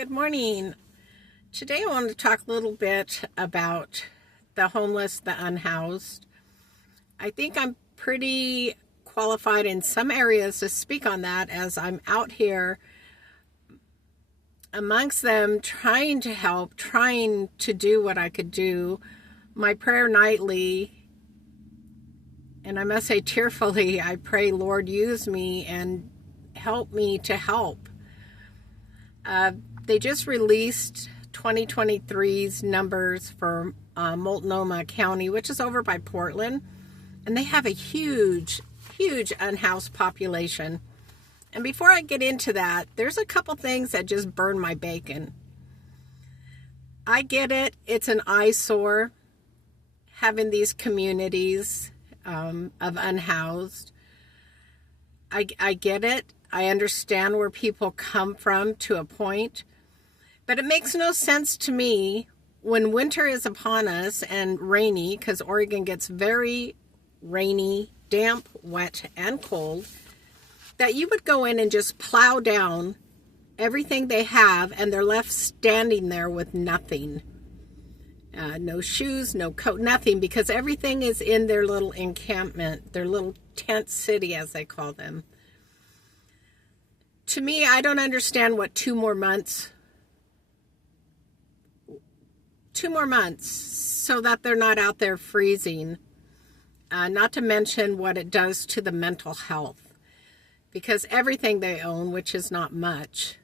Good morning. Today I want to talk a little bit about the homeless, the unhoused. I think I'm pretty qualified in some areas to speak on that as I'm out here amongst them trying to help, trying to do what I could do. My prayer nightly, and I must say tearfully, I pray, Lord, use me and help me to help. They just released 2023's numbers for Multnomah County, which is over by Portland, and they have a huge unhoused population. And before I get into that, there's a couple things that just burn my bacon. I get it. It's an eyesore having these communities of unhoused. I get it. I understand where people come from to a point. But it makes no sense to me when winter is upon us and rainy, because Oregon gets very rainy, damp, wet, and cold, that you would go in and just plow down everything they have and they're left standing there with nothing. No shoes, no coat, nothing, because everything is in their little encampment, their little tent city, as they call them. To me, I don't understand what 2 more months so that they're not out there freezing. Not to mention what it does to the mental health, because everything they own, which is not much,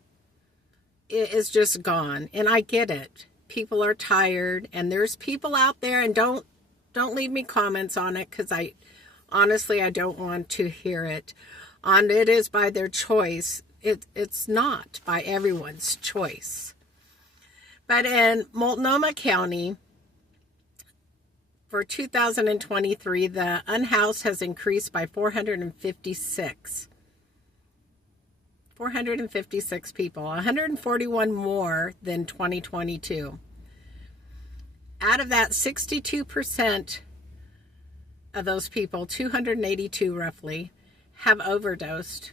is just gone. And I get it. People are tired, and there's people out there, and don't leave me comments on it, because I don't want to hear it. It is by their choice. It's not by everyone's choice. But in Multnomah County, for 2023, the unhoused has increased by 456. 456 people, 141 more than 2022. Out of that, 62% of those people, 282 roughly, have overdosed.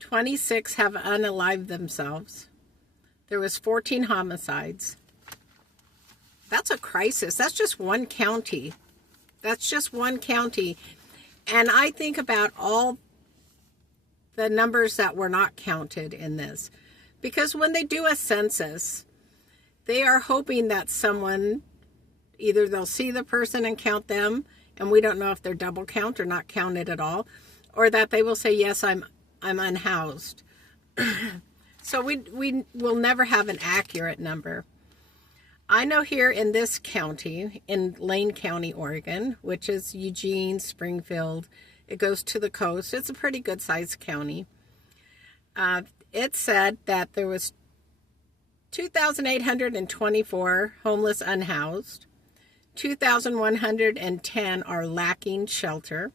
26 have unalived themselves. There was 14 homicides. That's a crisis. That's just one county. And I think about all the numbers that were not counted in this. Because when they do a census, they are hoping that someone, either they'll see the person and count them, and we don't know if they're double count or not counted at all, or that they will say, yes, I'm unhoused. So we will never have an accurate number. I know here in this county, in Lane County, Oregon, which is Eugene, Springfield, it goes to the coast. It's a pretty good sized county. It said that there was 2,824 homeless unhoused. 2,110 are lacking shelter.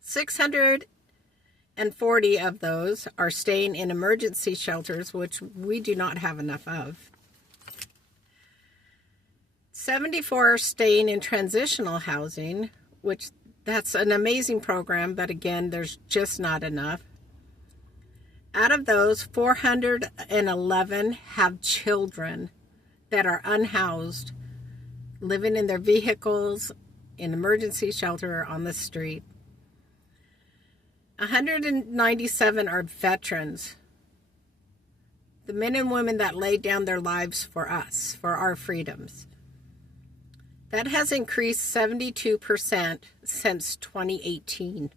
640 of those are staying in emergency shelters, which we do not have enough of. 74 are staying in transitional housing, which that's an amazing program, but again, there's just not enough. Out of those, 411 have children that are unhoused, living in their vehicles, in emergency shelter, or on the street. 197 are veterans, the men and women that laid down their lives for us, for our freedoms. That has increased 72% since 2018.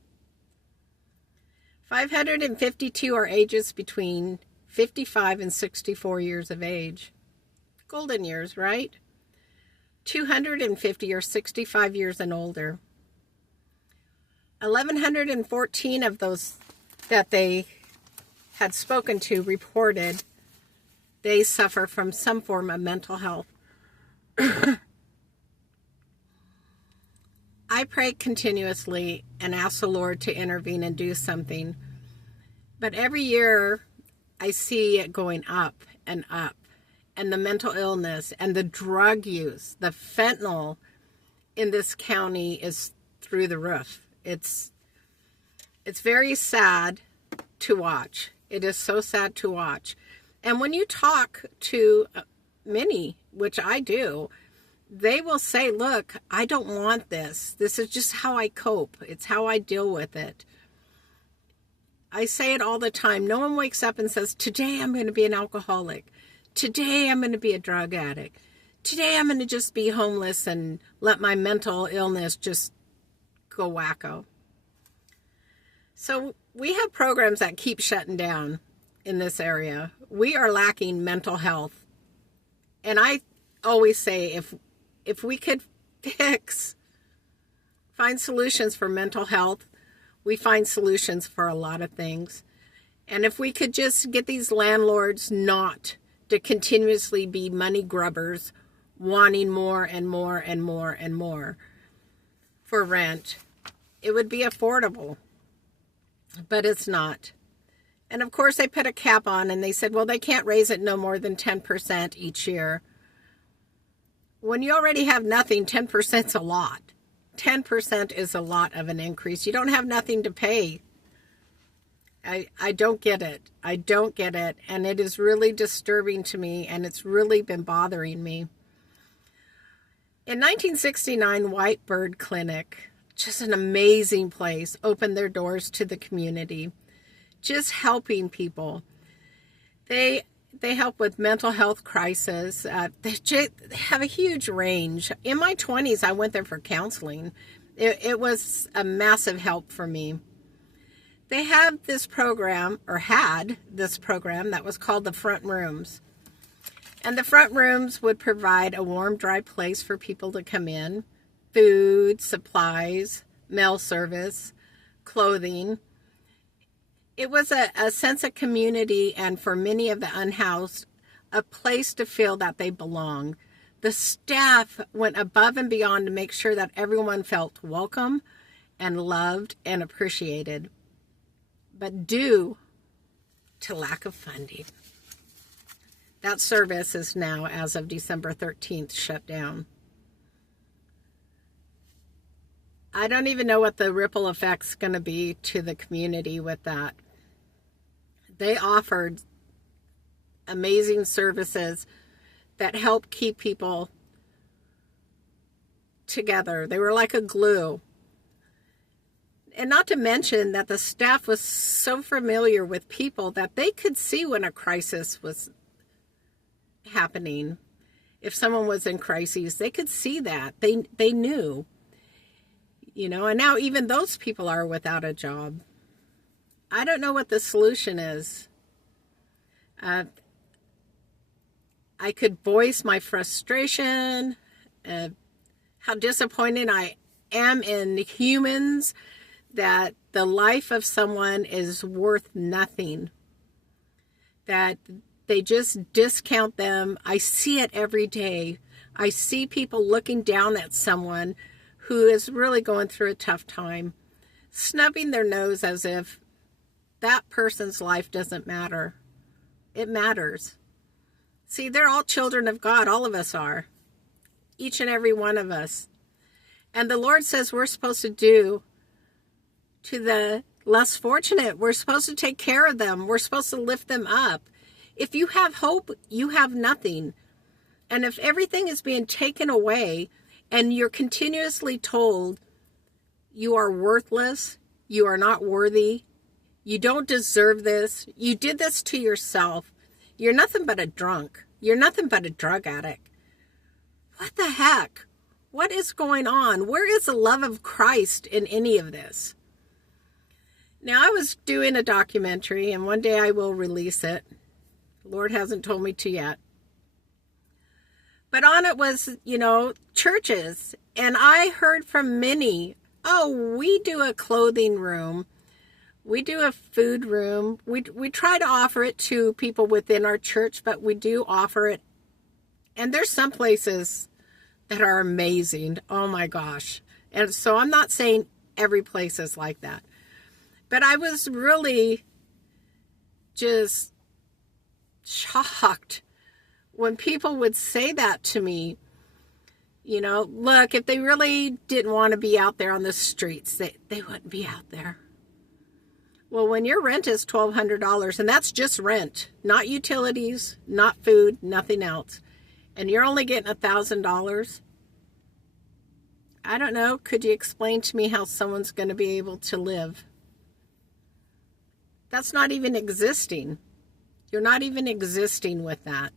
552 are ages between 55 and 64 years of age. Golden years, right? 250 are 65 years and older. 1,114 of those that they had spoken to reported they suffer from some form of mental health. I pray continuously and ask the Lord to intervene and do something. But every year I see it going up and up. And the mental illness and the drug use, the fentanyl in this county is through the roof. It's very sad to watch. It is so sad to watch. And when you talk to many, which I do, they will say, look, I don't want this. This is just how I cope. It's how I deal with it. I say it all the time. No one wakes up and says, today I'm going to be an alcoholic. Today I'm going to be a drug addict. Today I'm going to just be homeless and let my mental illness just go wacko. So we have programs that keep shutting down in this area. We are lacking mental health. And I always say if we could find solutions for mental health, we find solutions for a lot of things. And if we could just get these landlords not to continuously be money grubbers, wanting more and more and more and more for rent, it would be affordable. But it's not. And of course they put a cap on and they said, well, they can't raise it no more than 10% each year. When you already have nothing, 10% is a lot. 10% is a lot of an increase. You don't have nothing to pay. I don't get it. I don't get it. And it is really disturbing to me, and it's really been bothering me. In 1969, White Bird Clinic, just an amazing place, opened their doors to the community, just helping people. They help with mental health crisis. They have a huge range. In my 20s, I went there for counseling. It was a massive help for me. They have this program, or had this program, that was called the Front Rooms. And the Front Rooms would provide a warm, dry place for people to come in, food, supplies, mail service, clothing. It was a sense of community, and for many of the unhoused, a place to feel that they belong. The staff went above and beyond to make sure that everyone felt welcome and loved and appreciated. But due to lack of funding, that service is now, as of December 13th, shut down. I don't even know what the ripple effect's going to be to the community with that. They offered amazing services that helped keep people together. They were like a glue. And not to mention that the staff was so familiar with people that they could see when a crisis was happening. If someone was in crises, they could see that. They knew. And now even those people are without a job. I don't know what the solution is. I could voice my frustration, how disappointed I am in humans, that the life of someone is worth nothing, that they just discount them. I see it every day. I see people looking down at someone who is really going through a tough time, snubbing their nose as if that person's life doesn't matter. It matters. See, they're all children of God. All of us are. Each and every one of us. And the Lord says we're supposed to do to the less fortunate. We're supposed to take care of them. We're supposed to lift them up. If you have hope, you have nothing. And if everything is being taken away and you're continuously told you are worthless, you are not worthy, you don't deserve this, you did this to yourself, you're nothing but a drunk, you're nothing but a drug addict. What the heck? What is going on? Where is the love of Christ in any of this? Now, I was doing a documentary, and one day I will release it. The Lord hasn't told me to yet. But on it was, churches. And I heard from many, we do a clothing room. We do a food room. We try to offer it to people within our church, but we do offer it. And there's some places that are amazing. Oh my gosh. And so I'm not saying every place is like that. But I was really just shocked when people would say that to me. Look, if they really didn't want to be out there on the streets, they wouldn't be out there. Well, when your rent is $1,200, and that's just rent, not utilities, not food, nothing else, and you're only getting $1,000, I don't know, could you explain to me how someone's going to be able to live? That's not even existing. You're not even existing with that.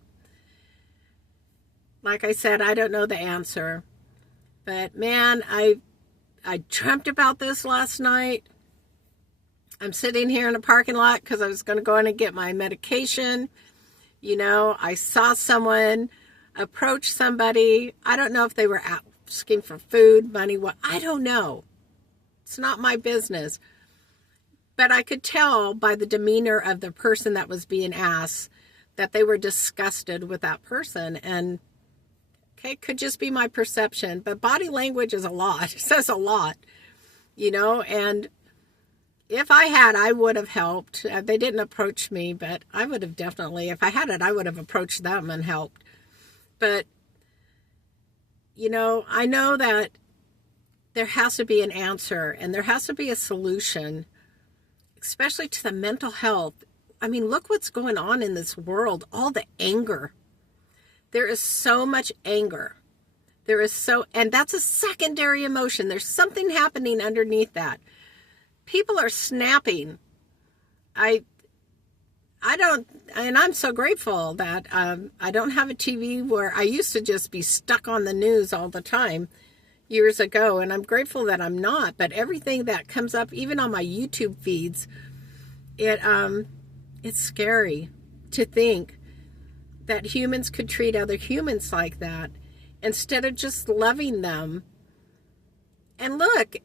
Like I said, I don't know the answer. But man, I dreamt about this last night. I'm sitting here in a parking lot because I was going to go in and get my medication. You know, I saw someone approach somebody. I don't know if they were asking for food, money, what, I don't know. It's not my business. But I could tell by the demeanor of the person that was being asked that they were disgusted with that person. And okay, it could just be my perception, but body language is a lot. It says a lot, you know, and if I had, I would have helped. They didn't approach me, but I would have definitely, if I had it, I would have approached them and helped. But, you know, I know that there has to be an answer and there has to be a solution, especially to the mental health. I mean, look what's going on in this world, all the anger. There is so much anger. And that's a secondary emotion. There's something happening underneath that. People are snapping. I don't, and I'm so grateful that I don't have a TV where I used to just be stuck on the news all the time years ago, and I'm grateful that I'm not. But everything that comes up, even on my YouTube feeds, it's scary to think that humans could treat other humans like that instead of just loving them. And look,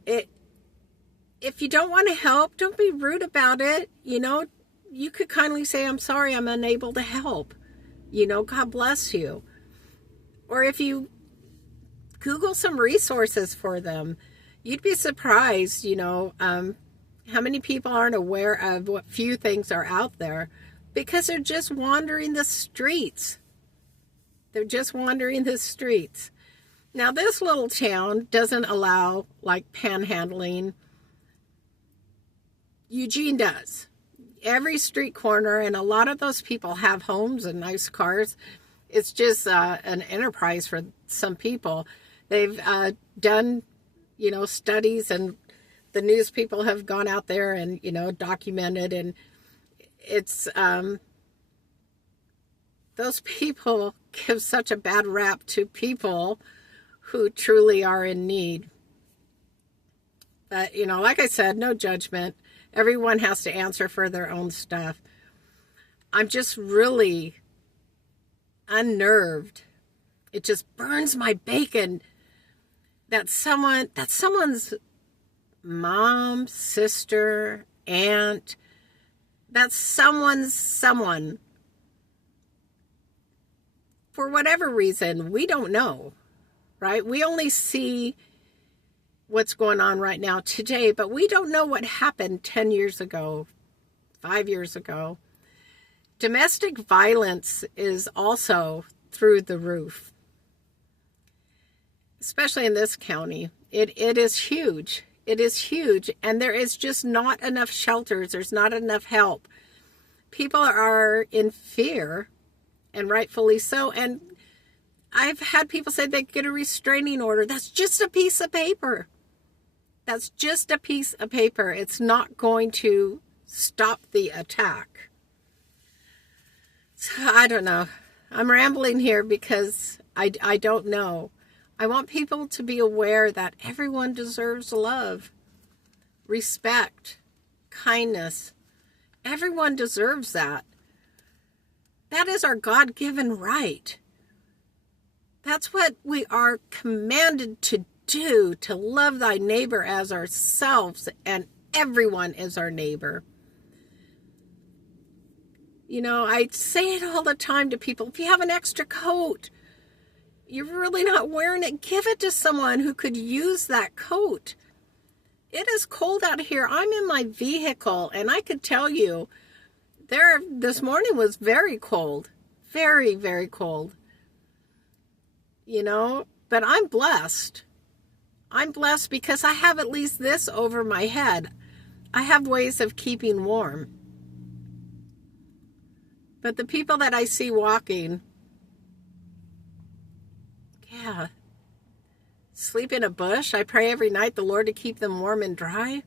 if you don't want to help, don't be rude about it. You know, you could kindly say, I'm sorry, I'm unable to help. You know, God bless you. Or if you Google some resources for them, you'd be surprised, you know, how many people aren't aware of what few things are out there because they're just wandering the streets. They're just wandering the streets. Now, this little town doesn't allow, like, panhandling. Eugene does. Every street corner, and a lot of those people have homes and nice cars. It's just an enterprise for some people. They've done, you know, studies, and the news people have gone out there and, you know, documented, and it's, those people give such a bad rap to people who truly are in need. But, you know, like I said, no judgment. Everyone has to answer for their own stuff. I'm just really unnerved. It just burns my bacon that someone's mom, sister, aunt, that someone, for whatever reason, we don't know, right? We only see what's going on right now today, but we don't know what happened 10 years ago, 5 years ago. Domestic violence is also through the roof, especially in this county. It is huge. It is huge, and there is just not enough shelters. There's not enough help. People are in fear, and rightfully so. And I've had people say they get a restraining order. That's just a piece of paper. That's just a piece of paper. It's not going to stop the attack. So I don't know. I'm rambling here because I don't know. I want people to be aware that everyone deserves love, respect, kindness. Everyone deserves that. That is our God-given right. That's what we are commanded to do, to love thy neighbor as ourselves, and everyone is our neighbor. You know, I say it all the time to people. If you have an extra coat, you're really not wearing it, give it to someone who could use that coat. It is cold out here. I'm in my vehicle, and I could tell you, this morning was very cold. Very, very cold. You know, but I'm blessed. I'm blessed because I have at least this over my head. I have ways of keeping warm. But the people that I see walking, yeah, sleep in a bush. I pray every night the Lord to keep them warm and dry.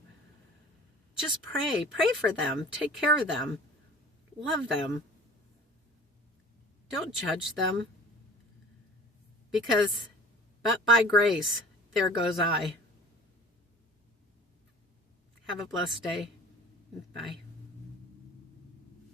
Just pray. Pray for them. Take care of them. Love them. Don't judge them. Because, but by grace, there goes I. Have a blessed day. Bye.